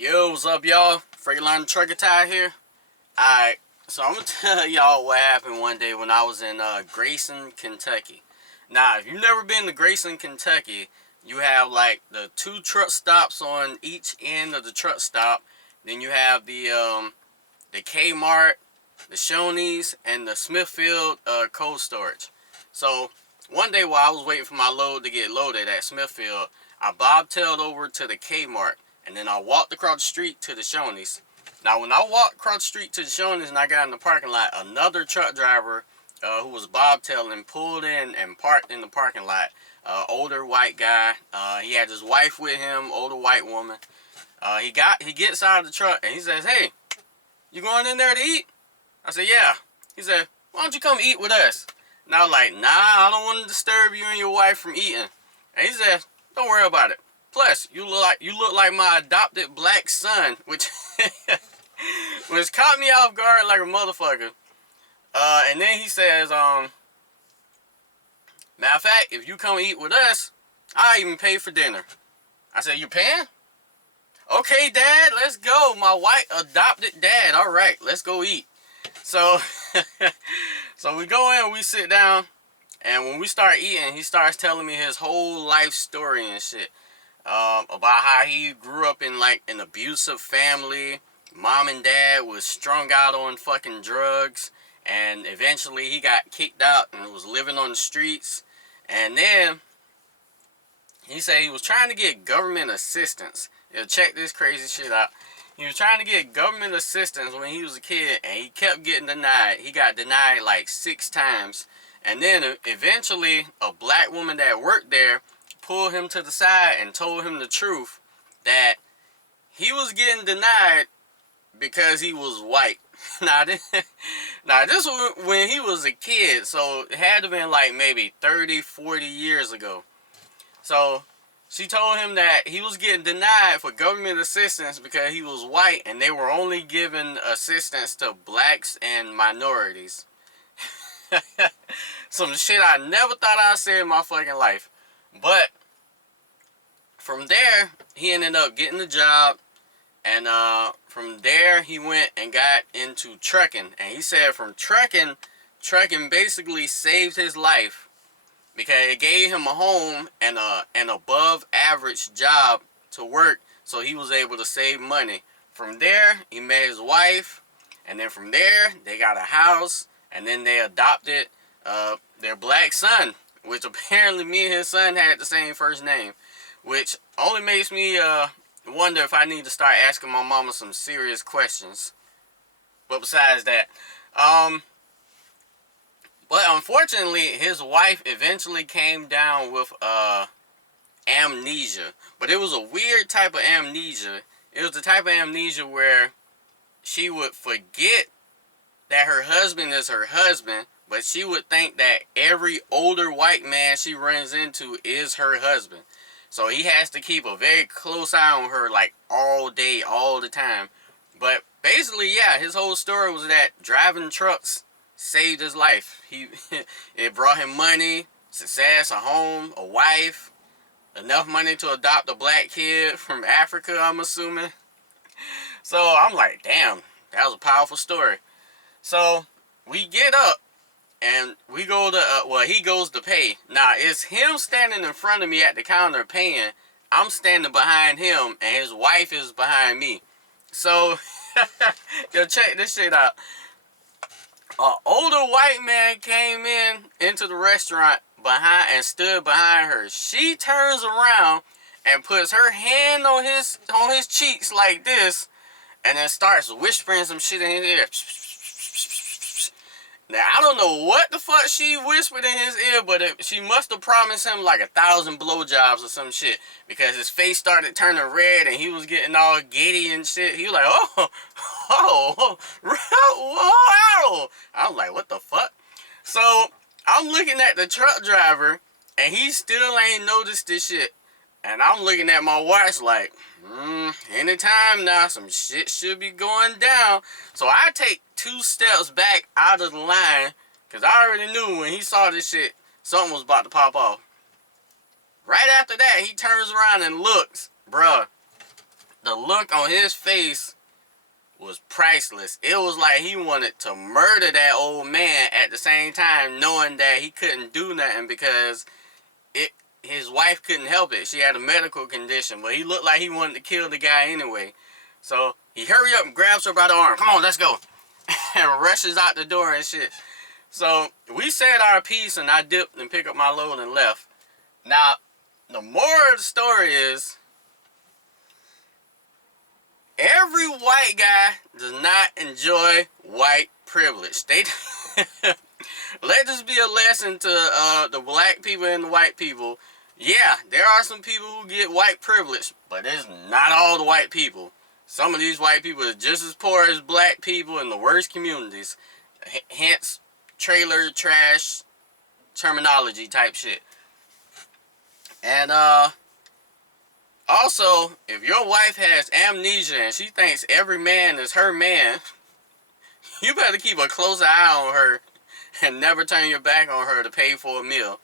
Yo, what's up, y'all? Freightliner Trucker Ty here. Alright, so I'm gonna tell y'all what happened one day when I was in Grayson, Kentucky. Now, if you've never been to Grayson, Kentucky, you have like the two truck stops on each end of the truck stop. Then you have the Kmart, the Shoney's, and the Smithfield cold storage. So one day while I was waiting for my load to get loaded at Smithfield, I bobtailed over to the Kmart, and then I walked across the street to the Shoney's. Now, when I walked across the street to the Shoney's and I got in the parking lot, another truck driver who was bobtailing pulled in and parked in the parking lot. Older white guy. He had his wife with him, older white woman. He gets out of the truck and he says, "Hey, you going in there to eat?" I said, "Yeah." He said, "Why don't you come eat with us?" And I was like, "Nah, I don't want to disturb you and your wife from eating." And he said, "Don't worry about it. Plus, you look like my adopted black son," which caught me off guard like a motherfucker. And then he says, "Matter of fact, if you come eat with us, I even pay for dinner." I said, "You paying?" "Okay, Dad, let's go. My white adopted dad. All right, let's go eat." So, so we go in, we sit down, and when we start eating, he starts telling me his whole life story and shit. About how he grew up in like an abusive family. Mom and dad was strung out on fucking drugs, and eventually he got kicked out and was living on the streets. And then he said he was trying to get government assistance. Check this crazy shit out. He was trying to get government assistance when he was a kid, and he kept getting denied. He got denied like 6 times. And then eventually a black woman that worked there pulled him to the side and told him the truth that he was getting denied because he was white. Now this was when he was a kid, so it had to have been like maybe 30, 40 years ago. So she told him that he was getting denied for government assistance because he was white, and they were only giving assistance to blacks and minorities. Some shit I never thought I'd say in my fucking life. But from there, he ended up getting a job, and from there he went and got into trucking. And he said from trucking basically saved his life because it gave him a home and an above average job to work, so he was able to save money. From there, he met his wife, and then from there, they got a house, and then they adopted their black son, which apparently me and his son had the same first name, which only makes me wonder if I need to start asking my mama some serious questions. But besides that, but unfortunately, his wife eventually came down with amnesia. But it was a weird type of amnesia. It was the type of amnesia where she would forget that her husband is her husband, but she would think that every older white man she runs into is her husband. So he has to keep a very close eye on her like all day, all the time. But basically, yeah, his whole story was that driving trucks saved his life. It brought him money, success, a home, a wife, enough money to adopt a black kid from Africa, I'm assuming. So I'm like, damn, that was a powerful story. So we get up and we go to, he goes to pay. Now, it's him standing in front of me at the counter paying. I'm standing behind him, and his wife is behind me. So, yo, check this shit out. An older white man came into the restaurant behind and stood behind her. She turns around and puts her hand on his cheeks like this, and then starts whispering some shit in his ear. Now, I don't know what the fuck she whispered in his ear, but she must have promised him like 1,000 blowjobs or some shit, because his face started turning red and he was getting all giddy and shit. He was like, wow. I was like, what the fuck? So I'm looking at the truck driver, and he still ain't noticed this shit. And I'm looking at my watch like, anytime now, some shit should be going down. So I take 2 steps back out of the line, because I already knew when he saw this shit, something was about to pop off. Right after that, he turns around and looks. Bruh, the look on his face was priceless. It was like he wanted to murder that old man at the same time, knowing that he couldn't do nothing because his wife couldn't help it. She had a medical condition, but he looked like he wanted to kill the guy anyway. So he hurry up and grabs her by the arm. Come on, let's go. And rushes out the door and shit. So we said our piece and I dipped and picked up my load and left. Now, the moral of the story is, every white guy does not enjoy white privilege. Let this be a lesson to the black people and the white people. Yeah, there are some people who get white privilege, but it's not all the white people. Some of these white people are just as poor as black people in the worst communities. Hence, trailer trash terminology type shit. And also, if your wife has amnesia and she thinks every man is her man, you better keep a close eye on her and never turn your back on her to pay for a meal.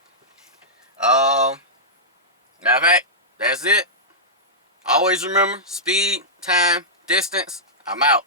Matter of fact, that's it. Always remember, speed, time, distance. I'm out.